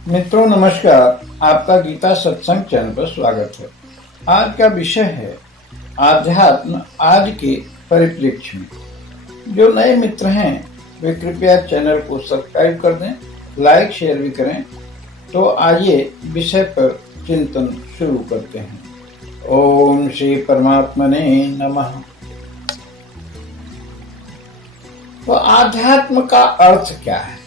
मित्रों नमस्कार। आपका गीता सत्संग चैनल पर स्वागत है। आज का विषय है आध्यात्म आज के परिप्रेक्ष्य में। जो नए मित्र हैं वे कृपया चैनल को सब्सक्राइब कर दें, लाइक शेयर भी करें। तो आइए विषय पर चिंतन शुरू करते हैं। ओम श्री परमात्मने नमः। तो आध्यात्म का अर्थ क्या है?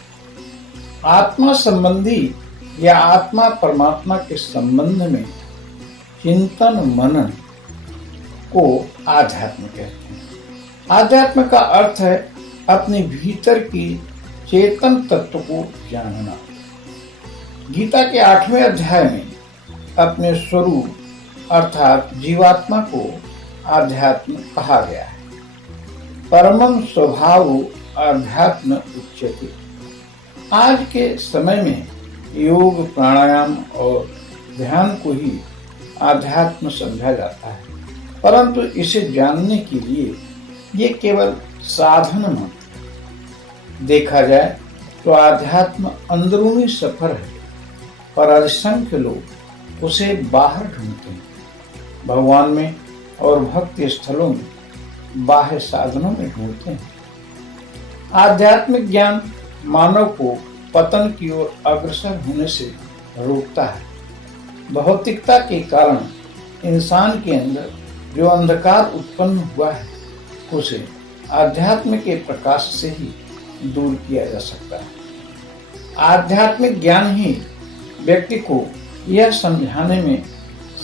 आत्मा संबंधी या आत्मा परमात्मा के संबंध में चिंतन मनन को आध्यात्म कहते हैं। आध्यात्म का अर्थ है अपने भीतर की चेतन तत्व को जानना। गीता के 8वें अध्याय में अपने स्वरूप अर्थात जीवात्मा को आध्यात्म कहा गया है। परमं स्वभाव आध्यात्म उच्यते। आज के समय में योग, प्राणायाम और ध्यान को ही आध्यात्म समझा जाता है, परंतु इसे जानने के लिए ये केवल साधन मात्र। देखा जाए तो आध्यात्म अंदरूनी सफर है, पर असंख्य लोग उसे बाहर ढूंढते हैं, भगवान में और भक्ति स्थलों में, बाह्य साधनों में ढूंढते हैं। आध्यात्मिक ज्ञान मानव को पतन की ओर अग्रसर होने से रोकता है। भौतिकता के कारण इंसान के अंदर जो अंधकार उत्पन्न हुआ है उसे आध्यात्म के प्रकाश से ही दूर किया जा सकता है। आध्यात्मिक ज्ञान ही व्यक्ति को यह समझाने में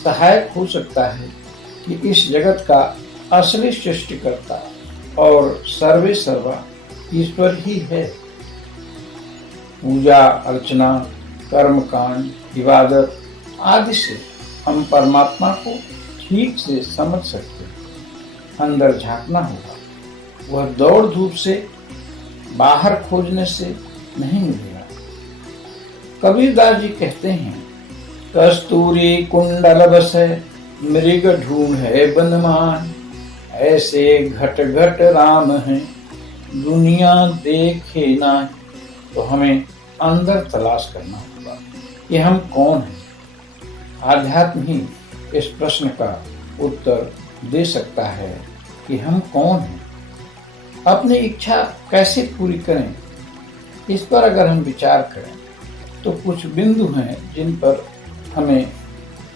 सहायक हो सकता है कि इस जगत का असली सृष्टिकर्ता और सर्वे सर्वा ईश्वर ही है। पूजा अर्चना, कर्मकांड, इबादत आदि से हम परमात्मा को ठीक से समझ सकते हैं। अंदर झांकना होगा, वह दौड़ धूप से बाहर खोजने से नहीं मिलेगा। कबीरदास जी कहते हैं, कस्तूरी कुंडल बसे मृग ढूंढ है बनमान, ऐसे घट घट राम है दुनिया देखे ना। तो हमें अंदर तलाश करना होगा कि हम कौन हैं। आध्यात्म ही इस प्रश्न का उत्तर दे सकता है कि हम कौन हैं। अपनी इच्छा कैसे पूरी करें, इस पर अगर हम विचार करें तो कुछ बिंदु हैं जिन पर हमें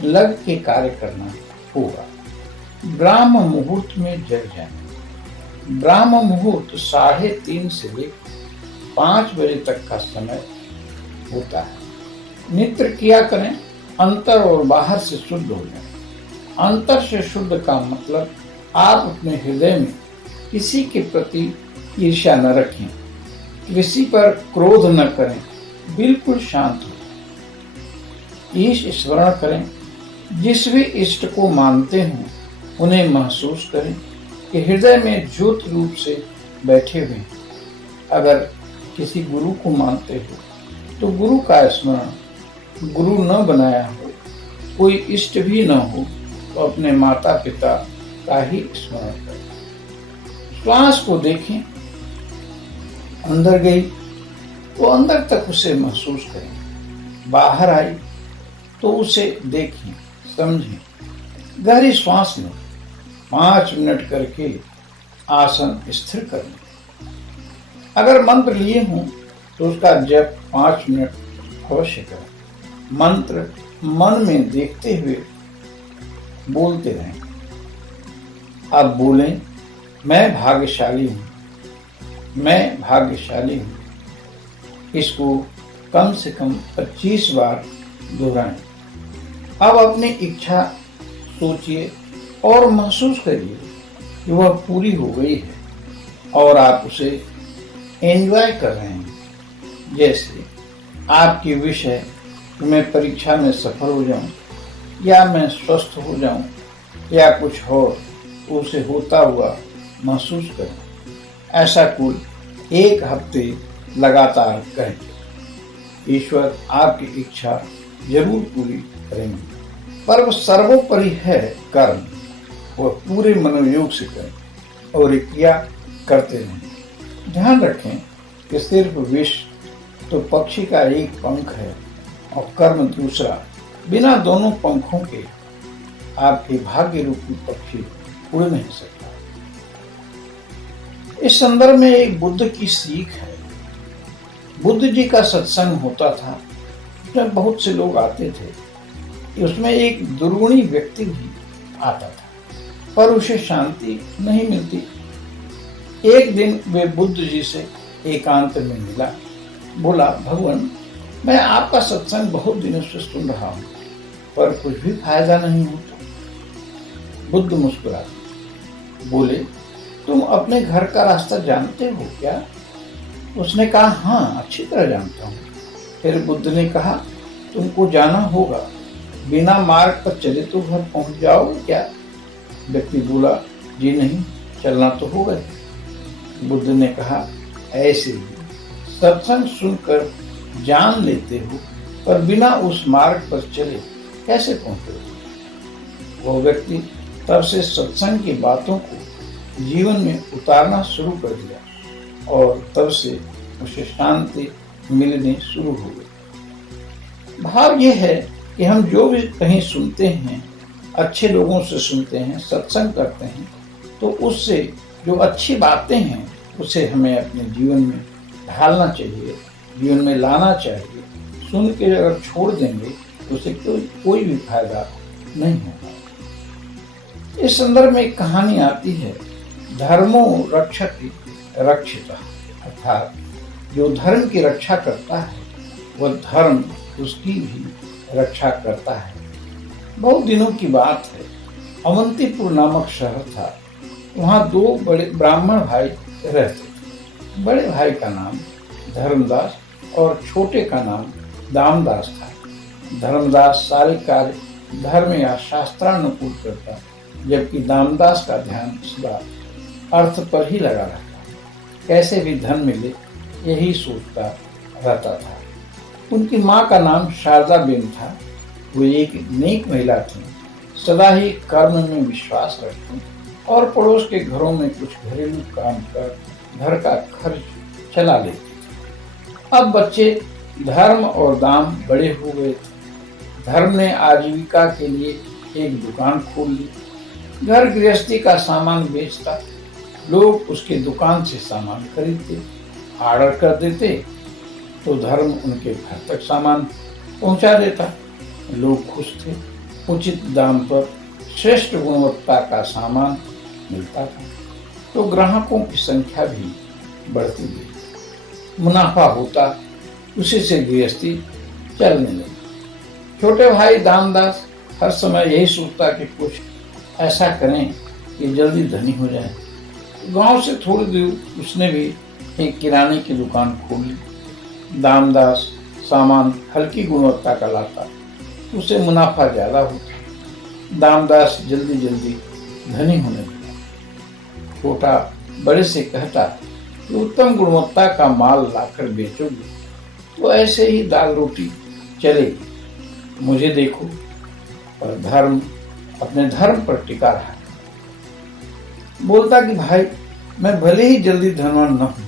लग के कार्य करना होगा। ब्राह्म मुहूर्त में जग जाना। ब्राह्म मुहूर्त 3:30 से लेकर 5 बजे तक का समय होता है। नित्य किया करें, अंतर और बाहर से शुद्ध हो जाए। अंतर से शुद्ध का मतलब आप अपने हृदय में किसी के प्रति ईर्ष्या न रखें, किसी पर क्रोध न करें, बिल्कुल शांत हो। ईश स्मरण करें। जिस भी इष्ट को मानते हों उन्हें महसूस करें कि हृदय में ज्योत रूप से बैठे हुए हैं। अगर किसी गुरु को मानते हो तो गुरु का स्मरण। गुरु न बनाया हो, कोई इष्ट भी न हो तो अपने माता पिता का ही स्मरण करें। श्वास को देखें, अंदर गई तो अंदर तक उसे महसूस करें, बाहर आई तो उसे देखें, समझें। गहरी श्वास लें, 5 मिनट करके आसन स्थिर कर लें। अगर मंत्र लिए हों तो उसका जप 5 मिनट अवश्य करें। मंत्र मन में देखते हुए बोलते रहें। अब बोलें, मैं भाग्यशाली हूँ, मैं भाग्यशाली हूँ। इसको कम से कम 25 बार दोहराएं। अब अपनी इच्छा सोचिए और महसूस करिए कि वह पूरी हो गई है और आप उसे एंजॉय कर रहे हैं। जैसे आपकी विश है कि मैं परीक्षा में सफल हो जाऊं, या मैं स्वस्थ हो जाऊं, या कुछ हो उसे होता हुआ महसूस करें। ऐसा कुल 1 हफ्ते लगातार करें। ईश्वर आपकी इच्छा जरूर पूरी करेंगे। पर वह सर्वोपरि है कर्म, वह पूरे मनोयोग से करें और क्रिया करते रहें। ध्यान रखें कि सिर्फ विष तो पक्षी का एक पंख है, और कर्म दूसरा, बिना दोनों पंखों के आपके भाग्य रूपी पक्षी उड़ नहीं सकता। इस संदर्भ में एक बुद्ध की सीख है। बुद्ध जी का सत्संग होता था, उसमें बहुत से लोग आते थे। उसमें एक दुर्गुणी व्यक्ति भी आता था, पर उसे शांति नहीं मिलती। एक दिन वे बुद्ध जी से एकांत में मिला। बोला, भगवान, मैं आपका सत्संग बहुत दिनों से सुन रहा हूँ, पर कुछ भी फायदा नहीं होता। बुद्ध मुस्कुराए, बोले, तुम अपने घर का रास्ता जानते हो क्या? उसने कहा, हाँ, अच्छी तरह जानता हूँ। फिर बुद्ध ने कहा, तुमको जाना होगा, बिना मार्ग पर चले तो घर पहुंच जाओगे क्या? व्यक्ति बोला, जी नहीं, चलना तो होगा। बुद्ध ने कहा, ऐसे ही सत्संग सुनकर जान लेते हो, पर बिना उस मार्ग पर चले कैसे पहुंचोगे? वो व्यक्ति तब से सत्संग की बातों को जीवन में उतारना शुरू कर दिया और तब से उसे शांति मिलनी शुरू हो गई। भाव यह है कि हम जो भी कहीं सुनते हैं, अच्छे लोगों से सुनते हैं, सत्संग करते हैं, तो उससे जो अच्छी बातें हैं उसे हमें अपने जीवन में ढालना चाहिए, जीवन में लाना चाहिए। सुन के अगर छोड़ देंगे तो उसे कोई भी फायदा नहीं होगा। इस संदर्भ में एक कहानी आती है, धर्मो रक्षति रक्षितः, अर्थात जो धर्म की रक्षा करता है वह धर्म उसकी भी रक्षा करता है। बहुत दिनों की बात है, अवंतीपुर नामक शहर था। वहाँ दो बड़े ब्राह्मण भाई रहते थे। बड़े भाई का नाम धर्मदास और छोटे का नाम दामदास था। धर्मदास सारे कार्य धर्म या शास्त्रानुकूल करता, जबकि दामदास का ध्यान सदा अर्थ पर ही लगा रहता। कैसे भी धन मिले यही सोचता रहता था। उनकी माँ का नाम शारदा बेन था। वो एक नेक महिला थी, सदा ही कर्म में विश्वास रखती और पड़ोस के घरों में कुछ घरेलू काम कर घर का खर्च चला लेती थी। अब बच्चे धर्म और दाम बड़े हो गए थे। धर्म ने आजीविका के लिए एक दुकान खोल ली। घर गृहस्थी का सामान बेचता, लोग उसके दुकान से सामान खरीदते, ऑर्डर कर देते तो धर्म उनके घर तक सामान पहुंचा देता। लोग खुश थे। उचित दाम पर श्रेष्ठ गुणवत्ता का सामान मिलता था, तो ग्राहकों की संख्या भी बढ़ती गई। मुनाफा होता, उसी से गृहस्थी चलने लगी। छोटे भाई दामदास हर समय यही सोचता कि कुछ ऐसा करें कि जल्दी धनी हो जाए। गांव से थोड़ी दूर उसने भी एक किराने की दुकान खोली। दामदास सामान हल्की गुणवत्ता का लाता, उसे मुनाफा ज्यादा होता। दामदास जल्दी जल्दी धनी होने लगा। छोटा बड़े से कहता कि उत्तम गुणवत्ता का माल लाकर बेचोगे तो ऐसे ही दाल रोटी चलेगी। मुझे देखो, पर धर्म अपने धर्म पर टिका रहा। बोलता कि भाई, मैं भले ही जल्दी धनवान न हूं,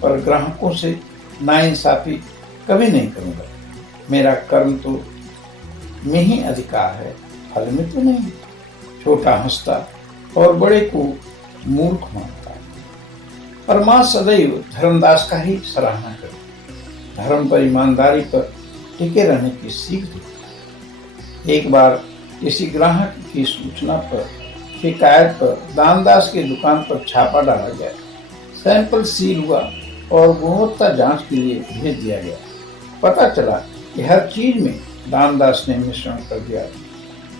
पर ग्राहकों से नाइंसाफी कभी नहीं करूंगा। मेरा कर्म तो में ही अधिकार है, फल में तो नहीं। छोटा हंसता और बड़े को मूर्ख मानता। पर मां सदैव धर्मदास का ही सराहना करती, धर्म पर, ईमानदारी पर टिके रहने की सीख दी। एक बार किसी ग्राहक की सूचना पर, शिकायत पर दामदास की दुकान पर छापा डाला गया। सैंपल सील हुआ और गुणवत्ता जांच के लिए भेज दिया गया। पता चला कि हर चीज में दामदास ने मिश्रण कर दिया।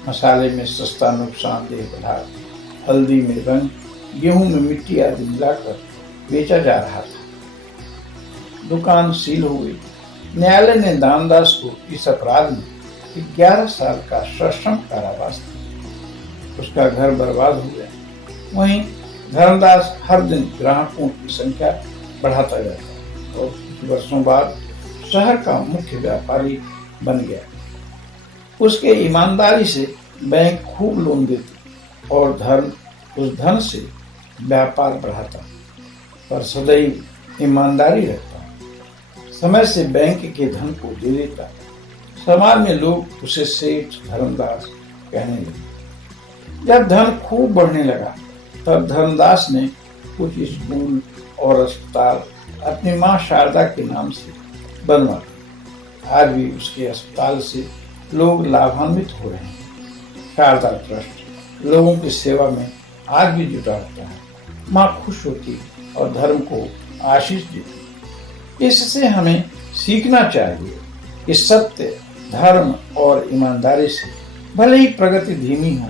मसाले में सस्ता नुकसानदेह पदार्थ, हल्दी में रंग, गेहूं में मिट्टी आदि मिलाकर बेचा जा रहा था। दुकान सील हो गई। न्यायालय ने दामदास को इस अपराध में 11 साल का सश्रम कारावास दिया। उसका घर बर्बाद हो गया। वहीं धर्मदास हर दिन ग्राहकों की संख्या बढ़ाता जाता और कुछ वर्षों बाद शहर का मुख्य व्यापारी बन गया। उसके ईमानदारी से बैंक खूब लोन देती और धर्म उस धन से व्यापार बढ़ाता, पर सदैव ईमानदारी रखता। समय से बैंक के धन को दे देता। समाज में लोग उसे सेठ धर्मदास कहने लगे। जब धन खूब बढ़ने लगा तब धर्मदास ने कुछ स्कूल और अस्पताल अपनी मां शारदा के नाम से बनवा दिए। आज भी उसके अस्पताल से लोग लाभान्वित हो रहे हैं। शारदा ट्रस्ट लोगों की सेवा में आज भी जुटा रहता है। मां खुश होती और धर्म को आशीष देती। इससे हमें सीखना चाहिए कि सत्य, धर्म और ईमानदारी से भले ही प्रगति धीमी हो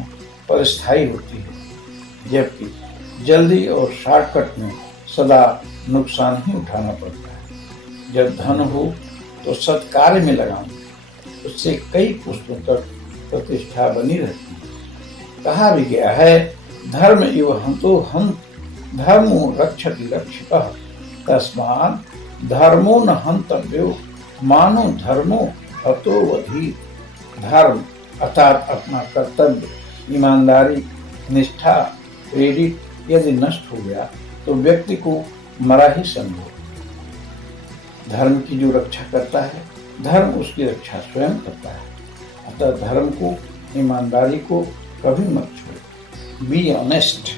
पर स्थायी होती है, जबकि जल्दी और शॉर्टकट में सदा नुकसान ही उठाना पड़ता है। जब धन हो तो सत्कार्य में लगाऊं, उससे कई पुष्पों तक प्रतिष्ठा बनी रहती है। कहा भी गया है, धर्म इव हंतो हंत धर्मो रक्षति रक्षकः तस्मात् धर्मो न हंतव्यो मानो धर्मो हतो वधीत। धर्म अर्थात अपना कर्तव्य, ईमानदारी, निष्ठा, क्रेडिट यदि नष्ट हो गया तो व्यक्ति को मरा ही समझो। धर्म की जो रक्षा करता है, धर्म उसकी रक्षा स्वयं करता है। अतः धर्म को, ईमानदारी को कभी मत छोड़ो। Be honest.